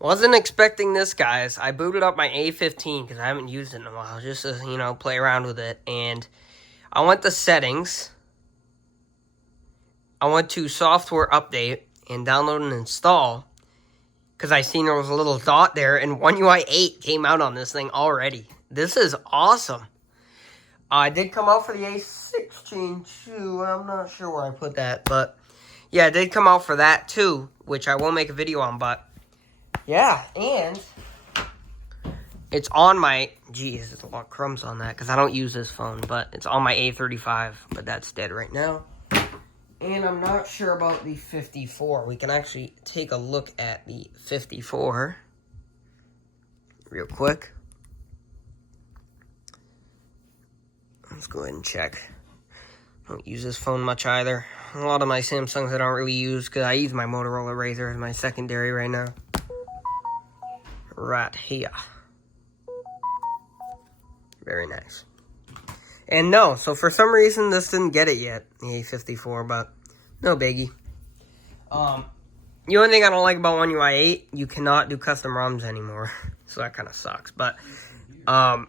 Wasn't expecting this, guys. I booted up my A15 because I haven't used it in a while, just to, play around with it. And I went to settings. I went to software update and download and install because I seen there was a little dot there, and One UI 8 came out on this thing already. This is awesome. I did come out for the A16 too. I'm not sure where I put that, but yeah, it did come out for that too, which I will make a video on, but yeah, and it's on my, geez, there's a lot of crumbs on that because I don't use this phone, but it's on my A35, but that's dead right now. And I'm not sure about the 54. We can actually take a look at the 54 real quick. Let's go ahead and check. Don't use this phone much either. A lot of my Samsungs I don't really use because I use my Motorola Razr as my secondary right now. Right here. Very nice. And no, so for some reason this didn't get it yet, the A54, but no biggie. The only thing I don't like about One UI 8, you cannot do custom ROMs anymore. So that kind of sucks. But I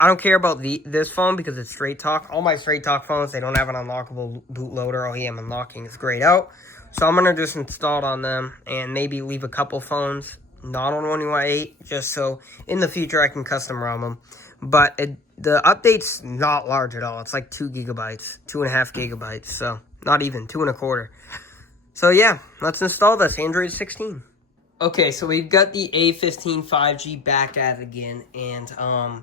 don't care about this phone because it's straight talk. All my straight talk phones, they don't have an unlockable bootloader. Oh yeah, I'm unlocking is grayed out. So I'm going to just install it on them and maybe leave a couple phones not on One UI 8, just so in the future I can custom ROM them. But the update's not large at all. It's like 2 gigabytes, 2.5 gigabytes, so not even 2.25. So yeah, let's install this Android 16. Okay, so we've got the A15 5G back at it again, and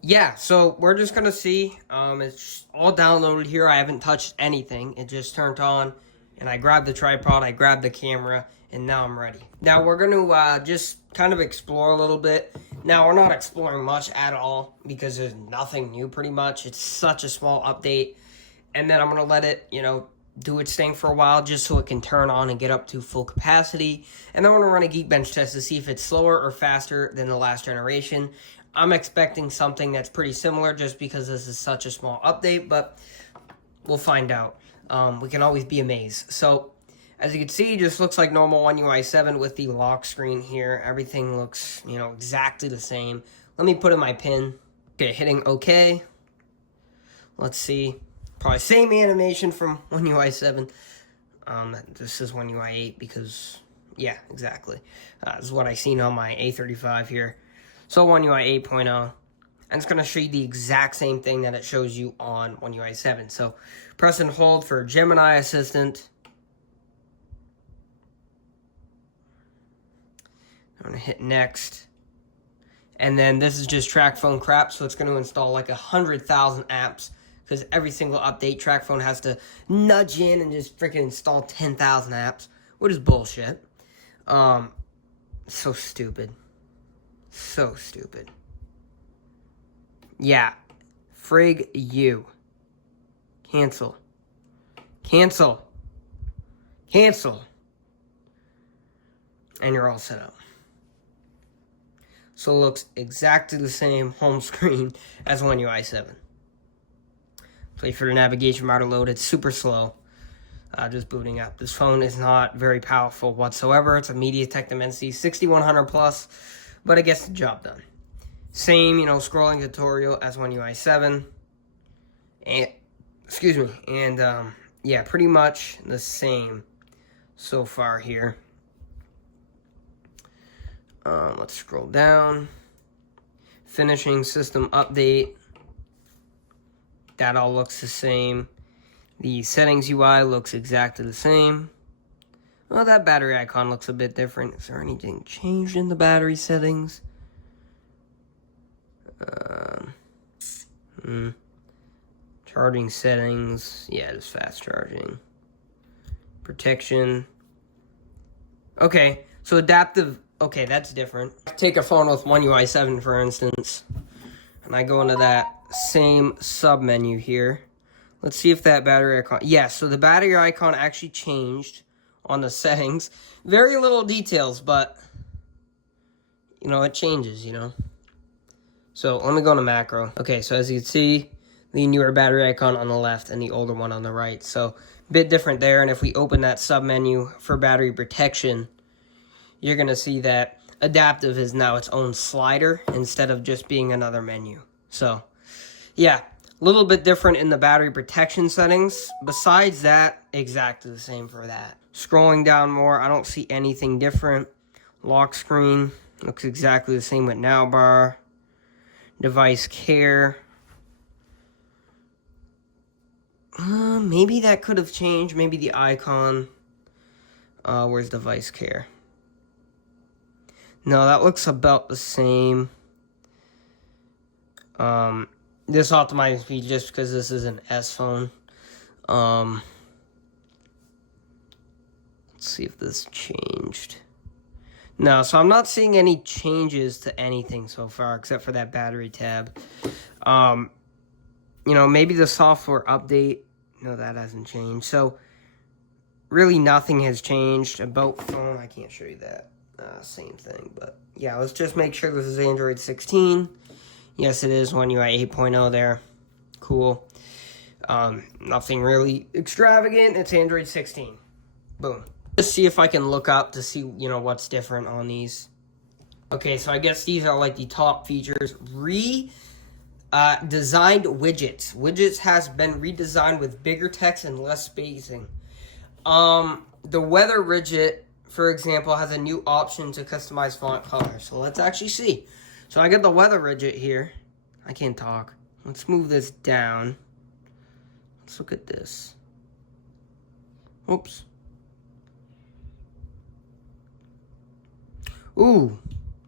yeah, so we're just gonna see. It's all downloaded here. I haven't touched anything. It just turned on, and I grabbed the tripod, I grabbed the camera, and now I'm ready. Now we're gonna just kind of explore a little bit. Now we're not exploring much at all because there's nothing new pretty much. It's such a small update, and then I'm gonna let it, do its thing for a while just so it can turn on and get up to full capacity. And then I'm gonna run a Geekbench test to see if it's slower or faster than the last generation. I'm expecting something that's pretty similar just because this is such a small update, but we'll find out. We can always be amazed. So, as you can see, it just looks like normal One UI 7 with the lock screen here. Everything looks, exactly the same. Let me put in my pin. Okay, hitting OK. Let's see. Probably same animation from One UI 7. This is One UI 8 because, yeah, exactly. This is what I seen on my A35 here. So One UI 8.0, and it's going to show you the exact same thing that it shows you on One UI 7. So press and hold for Gemini Assistant. I'm going to hit next. And then this is just TrackPhone crap, so it's going to install like 100,000 apps because every single update, TrackPhone has to nudge in and just freaking install 10,000 apps, which is bullshit. So stupid. So stupid. Yeah. Frig you. Cancel. Cancel. Cancel. And you're all set up. So it looks exactly the same home screen as One UI 7. Wait for the navigation bar to load. It's super slow. Just booting up. This phone is not very powerful whatsoever. It's a MediaTek Dimensity 6100 Plus. But it gets the job done. Same, scrolling tutorial as One UI 7. And, excuse me. And, yeah, pretty much the same so far here. Let's scroll down. Finishing system update. That all looks the same. The settings UI looks exactly the same. Well, that battery icon looks a bit different. Is there anything changed in the battery settings? Charging settings. Yeah, just fast charging. Protection. Okay, so adaptive. Okay, that's different. Take a phone with One UI 7, for instance. And I go into that same sub-menu here. Let's see if that battery icon... Yeah, so the battery icon actually changed on the settings. Very little details, but, it changes, So, let me go to macro. Okay, so as you can see, the newer battery icon on the left and the older one on the right. So, a bit different there, and if we open that sub-menu for battery protection, you're going to see that adaptive is now its own slider instead of just being another menu. So, yeah, a little bit different in the battery protection settings. Besides that, exactly the same for that. Scrolling down more, I don't see anything different. Lock screen looks exactly the same with now bar. Device care. Maybe that could have changed. Maybe the icon. Where's device care? No, that looks about the same. This optimizes speed just because this is an S phone. Let's see if this changed. No, so I'm not seeing any changes to anything so far except for that battery tab. You know, maybe the software update. No, that hasn't changed. So, really nothing has changed. About phone, I can't show you that. Same thing, but yeah, let's just make sure this is Android 16. Yes, it is One UI 8.0 there. Cool. Nothing really extravagant. It's Android 16. Boom. Just see if I can look up to see, you know, what's different on these. Okay, so I guess these are like the top features. Designed widgets. Widgets has been redesigned with bigger text and less spacing. The weather widget, for example, has a new option to customize font color. So let's actually see. So I got the weather widget here. I can't talk. Let's move this down. Let's look at this. Oops. Ooh,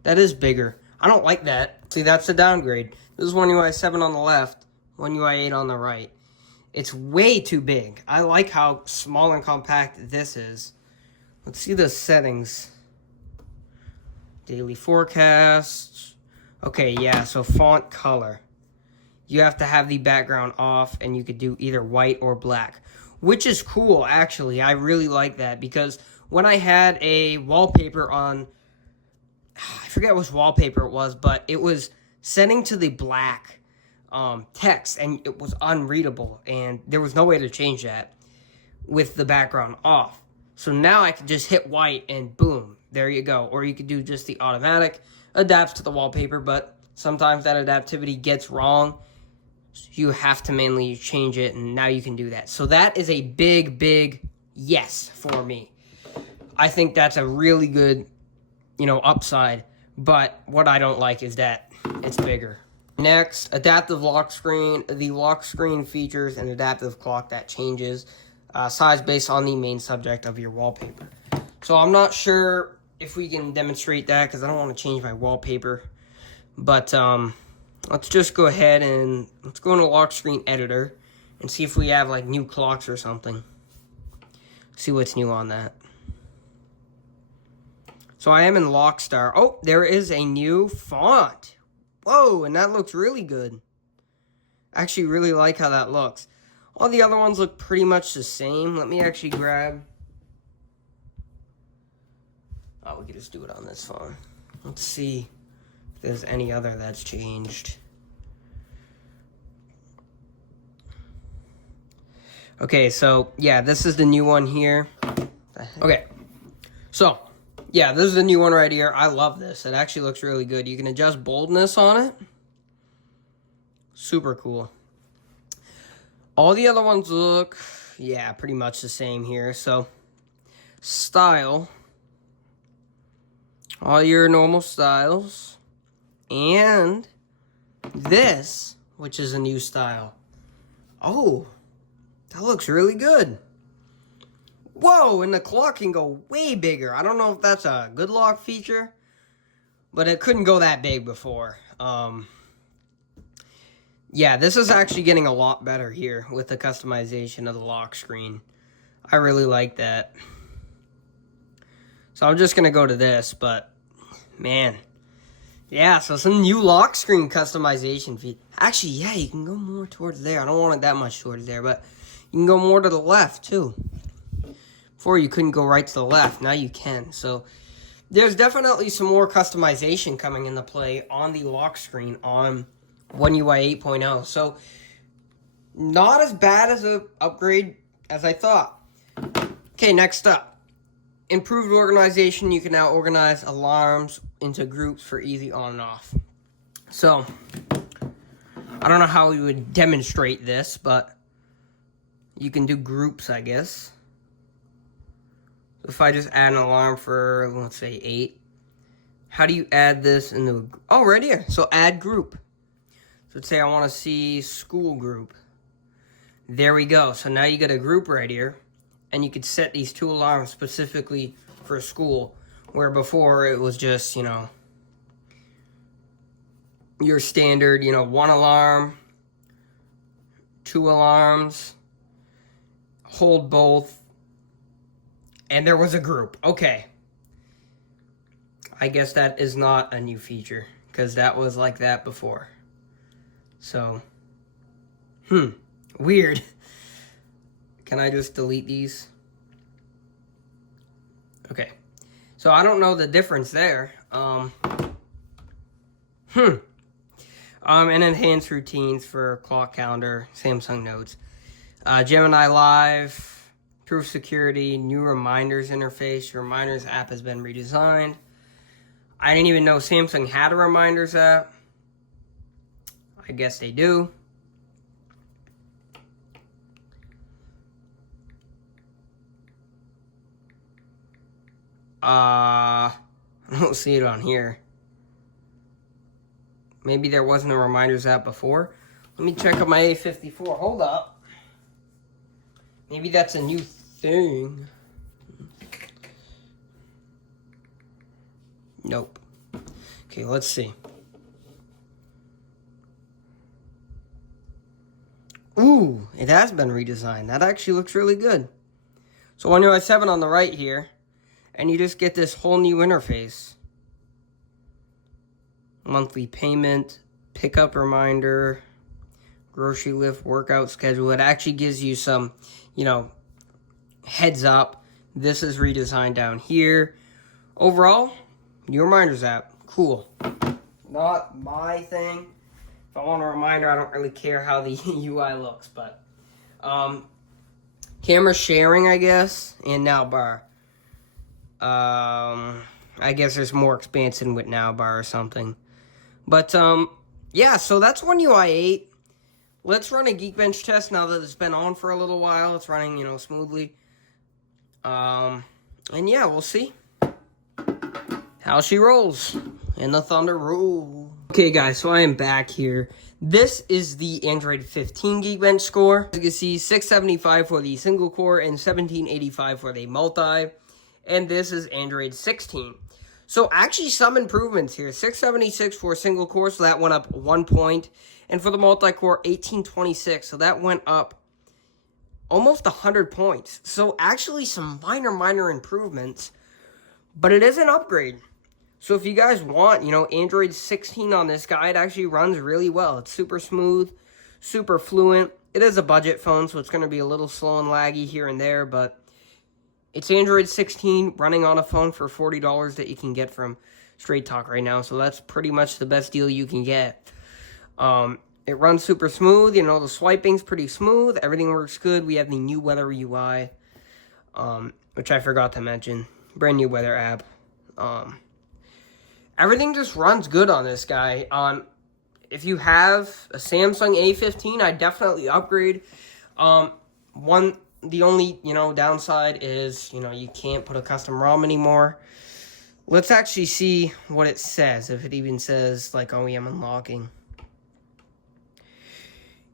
that is bigger. I don't like that. See, that's a downgrade. This is One UI 7 on the left, One UI 8 on the right. It's way too big. I like how small and compact this is. Let's see the settings. Daily forecasts. Okay, yeah, so font color. You have to have the background off, and you could do either white or black, which is cool, actually. I really like that, because when I had a wallpaper on, I forget which wallpaper it was, but it was setting to the black text, and it was unreadable, and there was no way to change that with the background off. So now I can just hit white, and boom, there you go. Or you could do just the automatic, adapts to the wallpaper, but sometimes that adaptivity gets wrong. So you have to manually change it, and now you can do that. So that is a big, big yes for me. I think that's a really good, you know, upside. But what I don't like is that it's bigger. Next, adaptive lock screen. The lock screen features an adaptive clock that changes size based on the main subject of your wallpaper. So I'm not sure if we can demonstrate that because I don't want to change my wallpaper. But let's just go ahead and let's go into lock screen editor and see if we have like new clocks or something. See what's new on that. So I am in Lockstar. Oh, there is a new font. Whoa, and that looks really good. I actually really like how that looks. All the other ones look pretty much the same. Let me actually grab... Oh, we can just do it on this phone. Let's see if there's any other that's changed. Okay, so, yeah, this is the new one here. Okay, so, yeah, this is the new one right here. I love this. It actually looks really good. You can adjust boldness on it. Super cool. All the other ones look, yeah, pretty much the same here. So, style. All your normal styles. And this, which is a new style. Oh, that looks really good. Whoa, and the clock can go way bigger. I don't know if that's a good lock feature, but it couldn't go that big before. Yeah, this is actually getting a lot better here with the customization of the lock screen. I really like that. So I'm just going to go to this, but man. Yeah, so some new lock screen customization feed. Actually, yeah, you can go more towards there. I don't want it that much towards there, but you can go more to the left too. Before you couldn't go right to the left, now you can. So there's definitely some more customization coming into play on the lock screen on One UI 8.0. So not as bad as an upgrade as I thought. Okay, next up. improved organization. You can now organize alarms into groups for easy on and off. So, I don't know how we would demonstrate this, but you can do groups, I guess. So if I just add an alarm for, let's say, 8, how do you add this into, oh, right here. So add group. So let's say I want to see school group. There we go. So now you get a group right here, and you could set these 2 alarms specifically for school, where before it was just, you know, your standard, you know, 1 alarm, 2 alarms, hold both, and there was a group. Okay. I guess that is not a new feature, because that was like that before. So, weird. Can I just delete these? Okay. So I don't know the difference there. And enhanced routines for clock calendar, Samsung Notes. Gemini Live, proof security, new reminders interface. Your reminders app has been redesigned. I didn't even know Samsung had a reminders app. I guess they do. I don't see it on here. Maybe there wasn't a reminders app before. Let me check on my A54. Hold up. Maybe that's a new thing. Nope. Okay, let's see. Ooh, it has been redesigned. That actually looks really good. So on your i7 on the right here, and you just get this whole new interface. Monthly payment, pickup reminder, grocery lift, workout schedule. It actually gives you some, you know, heads up. This is redesigned down here. Overall, new reminders app. Cool. Not my thing. If I want a reminder, I don't really care how the UI looks, but camera sharing, I guess, and now bar. I guess there's more expansion with now bar or something. But yeah, so that's One UI 8. Let's run a Geekbench test now that it's been on for a little while. It's running, you know, smoothly. And yeah, we'll see how she rolls in the Thunder Roll. Okay, guys, so I am back here. This is the Android 15 Geekbench score. As you can see, 675 for the single core and 1785 for the multi. And this is Android 16. So actually some improvements here. 676 for a single core, so that went up 1 point. And for the multi-core, 1826, so that went up almost 100 points. So actually some minor improvements, but it is an upgrade. So if you guys want, you know, Android 16 on this guy, it actually runs really well. It's super smooth, super fluent. It is a budget phone, so it's going to be a little slow and laggy here and there, but it's Android 16 running on a phone for $40 that you can get from Straight Talk right now. So that's pretty much the best deal you can get. It runs super smooth. You know, the swiping's pretty smooth. Everything works good. We have the new weather UI, which I forgot to mention. Brand new weather app. Everything just runs good on this guy. If you have a Samsung A15, I definitely upgrade. The only, you know, downside is, you know, you can't put a custom ROM anymore. Let's actually see what it says, if it even says, like, OEM unlocking.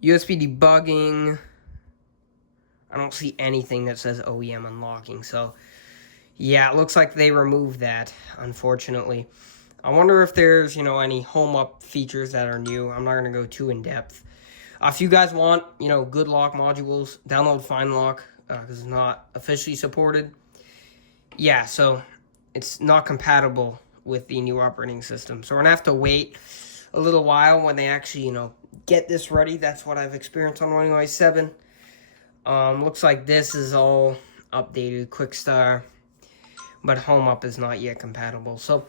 USB debugging. I don't see anything that says OEM unlocking, so yeah, it looks like they removed that, unfortunately. I wonder if there's, you know, any home up features that are new. I'm not going to go too in depth. If you guys want, you know, good lock modules, download FineLock, because it's not officially supported. Yeah, so it's not compatible with the new operating system. So we're going to have to wait a little while when they actually, you know, get this ready. That's what I've experienced on One UI 7. Looks like this is all updated, quick start, but home up is not yet compatible. So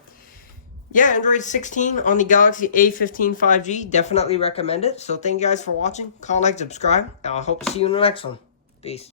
yeah, Android 16 on the Galaxy A15 5G. Definitely recommend it. So thank you guys for watching. Comment, like, subscribe. I hope to see you in the next one. Peace.